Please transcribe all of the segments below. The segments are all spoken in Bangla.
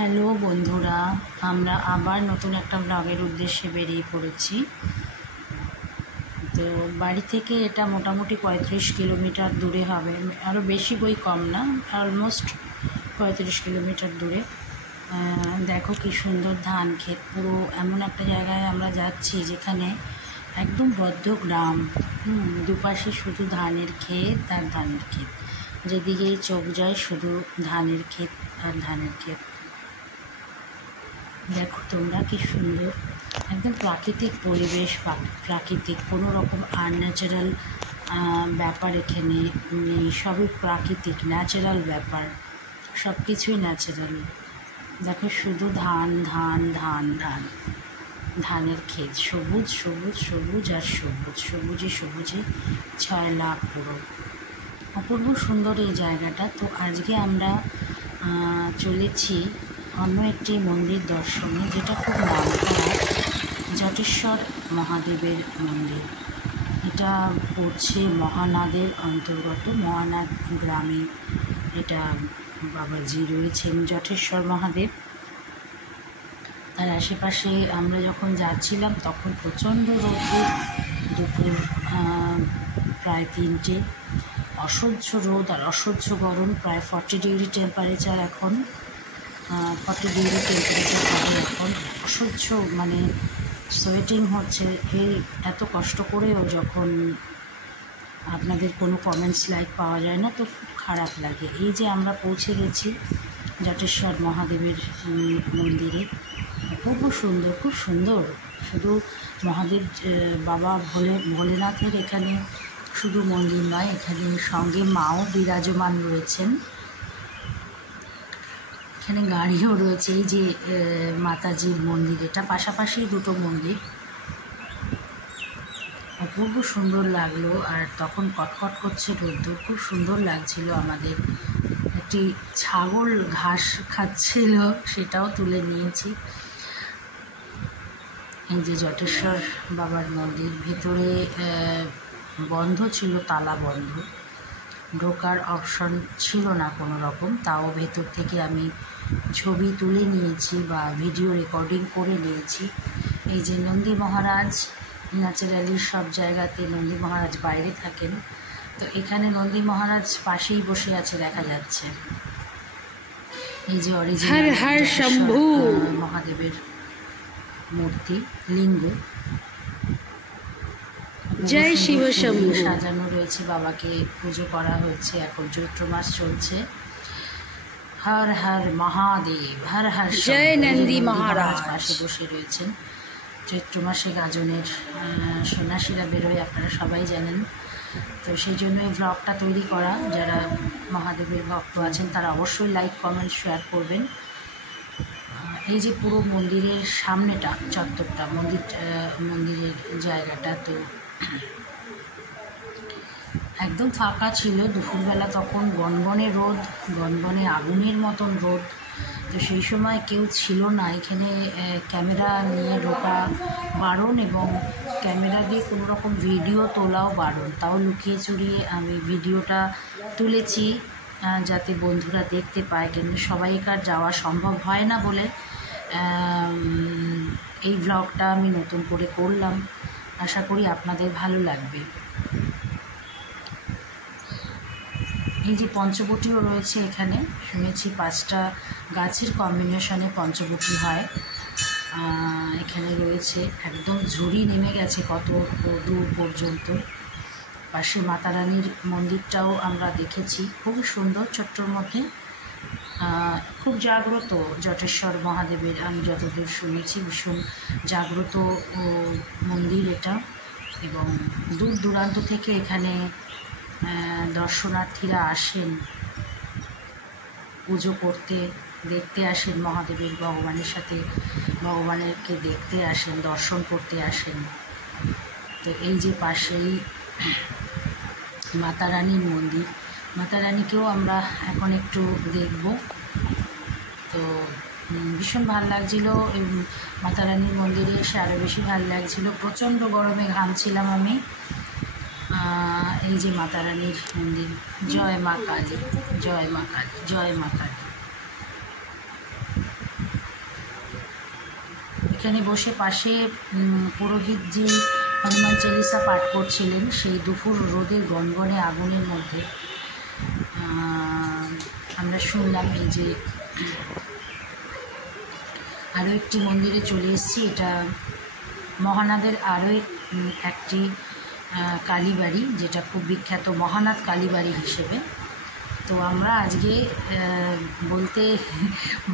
হ্যালো বন্ধুরা, আমরা আবার নতুন একটা ব্লগের উদ্দেশ্যে বেরিয়ে পড়েছি। তো বাড়ি থেকে এটা মোটামুটি 35 কিলোমিটার দূরে হবে, আরও বেশি বই কম না, অলমোস্ট 35 কিলোমিটার দূরে। দেখো কি সুন্দর ধান ক্ষেত, পুরো এমন একটা জায়গায় আমরা যাচ্ছি যেখানে একদম বদ্ধ গ্রাম। দুপাশে শুধু ধানের ক্ষেত আর ধানের ক্ষেত, যেদিকেই চোখ যায় শুধু ধানের ক্ষেত আর ধানের ক্ষেত। দেখো তোমরা কি সুন্দর, একদম প্রাকৃতিক পরিবেশ, প্রাকৃতিক, কোনো রকম আনন্যাচারাল ব্যাপার এখানে নেই। সবই প্রাকৃতিক, ন্যাচারাল ব্যাপার, সব কিছুই ন্যাচারাল। দেখো শুধু ধান ধান ধান ধান, ধানের ক্ষেত, সবুজ সবুজ সবুজ আর সবুজ, সবুজে সবুজে ছয়লা পুরো। অপূর্ব সুন্দর এই জায়গাটা। তো আজকে আমরা চলেছি অন্য একটি মন্দির দর্শনে, যেটা খুব নামকরা, জটেশ্বর মহাদেবের মন্দির। এটা পড়ছে মহানাদের অন্তর্গত, মহানাদ গ্রামে এটা বাবাজি রয়েছেন, জটেশ্বর মহাদেব। তার আশেপাশে আমরা যখন যাচ্ছিলাম তখন প্রচণ্ড রোদ্দুর, দুপুর প্রায় 3টে, অসহ্য রোদ আর অসহ্য গরম, প্রায় 40 ডিগ্রি টেম্পারেচার এখন, 40 ডিগ্রি টেম্পারেচার হবে এখন। অসহ্য, মানে সোয়েটিং হচ্ছে। এই এত কষ্ট করেও যখন আপনাদের কোনো কমেন্টস লাইক পাওয়া যায় না, তো খুব খারাপ লাগে। এই যে আমরা পৌঁছে গেছি জটেশ্বর মহাদেবের মন্দিরে, খুব সুন্দর, খুব সুন্দর। শুধু মহাদেব বাবা ভোলেনাথের এখানে শুধু মন্দির নয়, এখানে সঙ্গে মাও বিরাজমান রয়েছেন, এখানে গাড়িও রয়েছে। এই যে মাতাজির মন্দির, এটা পাশাপাশি দুটো মন্দির, অপূর্ব সুন্দর লাগলো। আর তখন কটকট করছে রোদ্দুর, খুব সুন্দর লাগছিল আমাদের। একটি ছাগল ঘাস খাচ্ছিল, সেটাও তুলে নিয়েছি। এই যে জটেশ্বর বাবার মন্দির, ভেতরে বন্ধ ছিল, তালা বন্ধ, ঢোকার অপশন ছিল না কোনো রকম। তাও ভেতর থেকে আমি ছবি তুলে নিয়েছি বা ভিডিও রেকর্ডিং করে নিয়েছি। এই যে নন্দী মহারাজ, ন্যাচারালি সব জায়গাতে নন্দী মহারাজ বাইরে থাকেন, তো এখানে নন্দী মহারাজ পাশেই বসে আছে, দেখা যাচ্ছে। এই যে অরিজিনাল মহাদেবের মূর্তি, লিঙ্গ, জয় শিব শম্ভু, সাজানো রয়েছে, বাবাকে পুজো করা হয়েছে। এখন চৈত্র মাস চলছে। হর হর মহাদেব, হর হর জয় নন্দী মহারাজ পাশে বসে রয়েছেন। চৈত্র মাসে গাজনের সন্ন্যাসীরা বেরোয়, আপনারা সবাই জানেন। তো সেই জন্য এই ব্লগটা তৈরি করা। যারা মহাদেবের ভক্ত আছেন তারা অবশ্যই লাইক, কমেন্ট, শেয়ার করবেন। এই যে পুরো মন্দিরের সামনেটা, চত্বরটা, মন্দিরের জায়গাটা তো একদম ফাঁকা ছিল দুপুরবেলা, তখন গনগনে রোদ, গনগনে আগুনের মতন রোদ। তো সেই সময় কেউ ছিল না এখানে। ক্যামেরা নিয়ে ঢোকা বারণ এবং ক্যামেরা দিয়ে কোনো রকম ভিডিও তোলাও বারণ। তাও লুকিয়ে চুরিয়ে আমি ভিডিওটা তুলেছি যাতে বন্ধুরা দেখতে পায়, কিন্তু সবাইকার যাওয়া সম্ভব হয় না বলে এই ব্লগটা আমি নতুন করে করলাম। আশা করি আপনাদের ভালো লাগবে। এই যে পঞ্চবটিও রয়েছে এখানে, শুনেছি 5টা গাছের কম্বিনেশনে পঞ্চবটি হয়। এখানে রয়েছে, একদম ঝুড়ি নেমে গেছে কত দূর পর্যন্ত। পাশে মাতারানীর মন্দিরটাও আমরা দেখেছি, খুব সুন্দর, ছোট্টর মধ্যে। খুব জাগ্রত জটেশ্বর মহাদেবের, আমি যতদূর শুনেছি ভীষণ জাগ্রত মন্দির এটা। এবং দূর দূরান্ত থেকে এখানে দর্শনার্থীরা আসেন পুজো করতে, দেখতে আসেন মহাদেবের, ভগবানের সাথে, ভগবানেরকে দেখতে আসেন, দর্শন করতে আসেন। তো এই যে পাশেই মাতারানীর মন্দির, মাতারানীকেও আমরা এখন একটু দেখব। তো ভীষণ ভালো লাগছিলো মাতারানীর মন্দিরে এসে, আরও বেশি ভালো লাগছিলো। প্রচণ্ড গরমে ঘামছিলাম আমি। এই যে মাতারানীর মন্দির, জয় মা কালী, জয় মা কালী, জয় মা কালী। এখানে বসে পাশে পুরোহিতজি হনুমান চালিসা পাঠ করছিলেন সেই দুপুর রোদের গনগনে আগুনের মধ্যে। আমরা শুনলাম। এই যে আরও একটি মন্দিরে চলে এসেছি। এটা মহানাদের আরও একটি কালীবাড়ি, যেটা খুব বিখ্যাত মহানাদ কালীবাড়ি হিসেবে। তো আমরা আজকে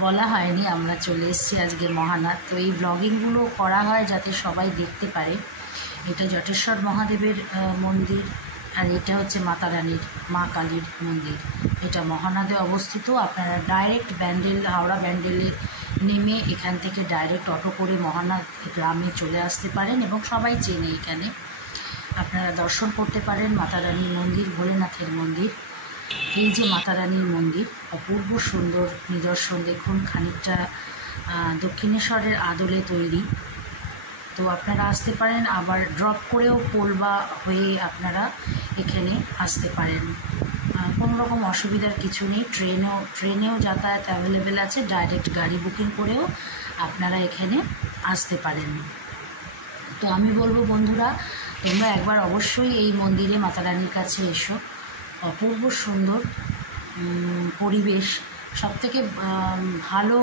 বলা হয়নি, আমরা চলে এসেছি আজকে মহানাদ। তো এই ব্লগিংগুলো করা হয় যাতে সবাই দেখতে পারে। এটা জটেশ্বর মহাদেবের মন্দির, আর এটা হচ্ছে মাতা রানীর, মা কালীর মন্দির। এটা মহানাদে অবস্থিত। আপনারা ডাইরেক্ট হাওড়া ব্যান্ডেলে নেমে এখান থেকে ডাইরেক্ট অটো করে মহানাদ গ্রামে চলে আসতে পারেন এবং সবাই চেনে এখানে। আপনারা দর্শন করতে পারেন মাতা রানীর মন্দির, ভোলেনাথের মন্দির। এই যে মাতা রানীর মন্দির, অপূর্ব সুন্দর নিদর্শন। দেখুন, খানিকটা দক্ষিণেশ্বরের আদলে তৈরি। তো আপনারা আসতে পারেন, আবার ড্রপ করেও পোলবা হয়ে আপনারা এখানে আসতে পারেন। কোনো রকম অসুবিধার কিছু নেই। ট্রেনেও যাতায়াত অ্যাভেলেবেল আছে। ডাইরেক্ট গাড়ি বুকিং করেও আপনারা এখানে আসতে পারেন। তো আমি বলবো বন্ধুরা, তোমরা একবার অবশ্যই এই মন্দিরে মাতা রানীর কাছে এসো। অপূর্ব সুন্দর পরিবেশ। সবথেকে ভালো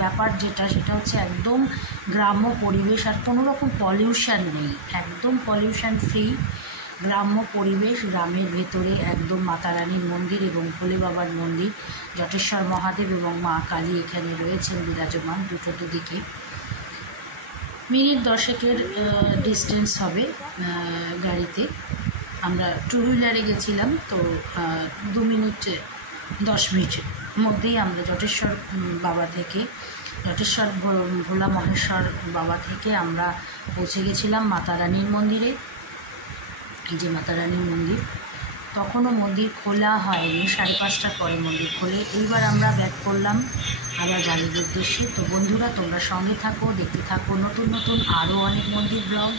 ব্যাপার সেটা হচ্ছে একদম গ্রাম্য পরিবেশ, আর কোনো রকম পলিউশন নেই। একদম পলিউশন ফ্রি গ্রাম্য পরিবেশ। গ্রামের ভেতরে একদম মাতা রানীর মন্দির এবং ভোলে বাবার মন্দির, জটেশ্বর মহাদেব এবং মা কালী এখানে রয়েছেন বিরাজমান দুটো দিকে। মিনিট 10-এর ডিস্টেন্স হবে গাড়িতে। আমরা টু হুইলারে গেছিলাম, তো 2 মিনিট 10 মিনিটের মধ্যেই আমরা জটেশ্বর ভোলা মহেশ্বর বাবা থেকে আমরা পৌঁছে গেছিলাম মাতা রানীর মন্দিরে। এই যে মাতা রানীর মন্দির, তখনও মন্দির খোলা হয়নি, 5:30টার পরে মন্দির খোলে। এইবার আমরা ব্যাক করলাম আবার বাড়ির উদ্দেশ্যে। তো বন্ধুরা, তোমরা সঙ্গে থাকো, দেখতে থাকো নতুন নতুন আরও অনেক মন্দির ব্লগ।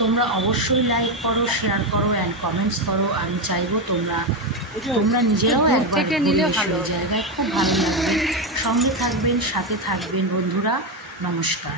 তোমরা অবশ্যই লাইক করো, শেয়ার করো অ্যান্ড কমেন্টস করো। আমি চাইবো তোমরা নিজেরাও একবার ঘুরে এসো এই জায়গায়, খুব ভালো লাগবে। সঙ্গে থাকবেন, সাথে থাকবেন বন্ধুরা। নমস্কার।